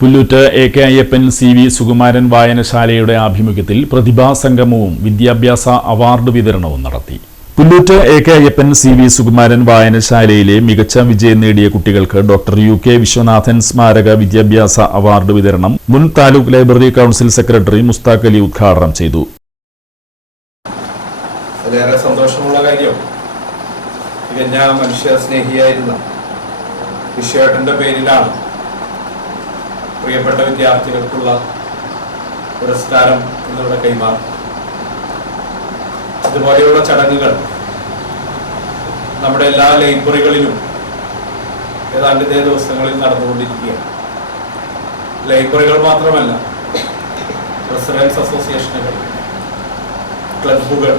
Pullut AK. Ayyappan CV. Sukumaran വായനശാലയുടെ ആഭിമുഖ്യത്തിൽ പ്രതിഭാസംഗമവും വിദ്യാഭ്യാസ award വിതരണവും നടത്തി. പുല്ലൂറ്റ് എ.കെ. അയ്യപ്പൻ സി.വി. സുകുമാരൻ വായനശാലയിലെ മികച്ച വിജയം നേടിയ കുട്ടികൾക്ക് ഡോക്ടർ യു.കെ. വിശ്വനാഥൻ സ്മാരക വിദ്യാഭ്യാസ അവാർഡ് വിതരണം മുൻ taluk library council secretary Mushtaq Ali ഉദ്ഘാടനം ചെയ്തു. വളരെ സന്തോഷമുള്ള കാര്യം, തികഞ്ഞ മനുഷ്യ സ്നേഹിയായിരുന്ന വിശ്വേട്ടന്റെ പേരിലാണ് പ്രിയപ്പെട്ട വിദ്യാർത്ഥികൾക്കുള്ള പുരസ്കാരം എന്നിവിടെ കൈമാറും. ഇതുപോലെയുള്ള ചടങ്ങുകൾ നമ്മുടെ എല്ലാ ലൈബ്രറികളിലും ഏതാണ്ട് ഇതേ ദിവസങ്ങളിൽ നടന്നുകൊണ്ടിരിക്കുകയാണ്. ലൈബ്രറികൾ മാത്രമല്ല, റെസിഡൻസ് അസോസിയേഷനുകൾ, ക്ലബ്ബുകൾ,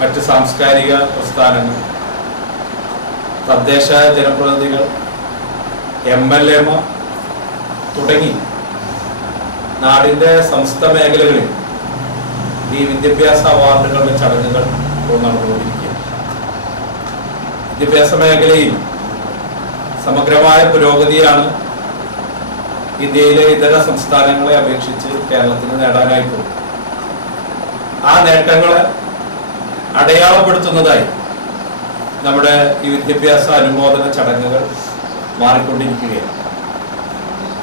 മറ്റ് സാംസ്കാരിക പ്രസ്ഥാനങ്ങൾ, തദ്ദേശ ജനപ്രതിനിധികൾ, MLA-മാർ തുടങ്ങി നാടിൻ്റെ സമസ്ത മേഖലകളിൽ ഈ വിദ്യാഭ്യാസ അവാർഡുകളുടെ ചടങ്ങുകൾ നടന്നുകൊണ്ടിരിക്കുകയാണ്. വിദ്യാഭ്യാസ മേഖലയിൽ സമഗ്രമായ പുരോഗതിയാണ് ഇന്ത്യയിലെ ഇതര സംസ്ഥാനങ്ങളെ അപേക്ഷിച്ച് കേരളത്തിന് നേടാനായിട്ടുള്ളത്. ആ നേട്ടങ്ങളെ അടയാളപ്പെടുത്തുന്നതായി നമ്മുടെ ഈ വിദ്യാഭ്യാസ അനുമോദന ചടങ്ങുകൾ മാറിക്കൊണ്ടിരിക്കുകയാണ്.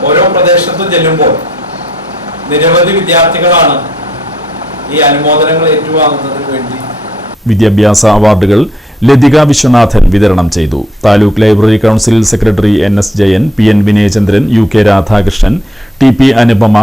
ഓരോ പ്രദേശത്തും ചെല്ലുമ്പോൾ നിരവധി വിദ്യാർത്ഥികളാണ് ഈ അനുമോദനങ്ങൾ ഏറ്റുവാങ്ങുന്നതിന് വേണ്ടി. വിദ്യാഭ്യാസ അവാർഡുകൾ ലതിക വിശ്വനാഥൻ വിതരണം ചെയ്തു. Taluk library council secretary NS Jayan, PN Vinayachandran, UK Radhakrishnan, TP Anupama,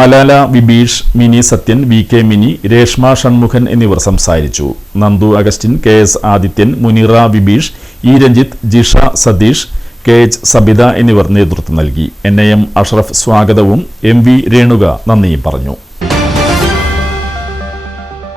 Malala Vibeesh, Mini Sathyan, VK Mini, Reshma Shanmukhan എന്നിവർ സംസാരിച്ചു. Nandu Augustine, KS Adithyan, Munira Vibeesh, E Ranjith, Jisha Satheesh, KH Sabitha എന്നിവർ നേതൃത്വം നൽകി. NAM അഷ്റഫ് സ്വാഗതവും MV രേണുക നന്ദിയും പറഞ്ഞു.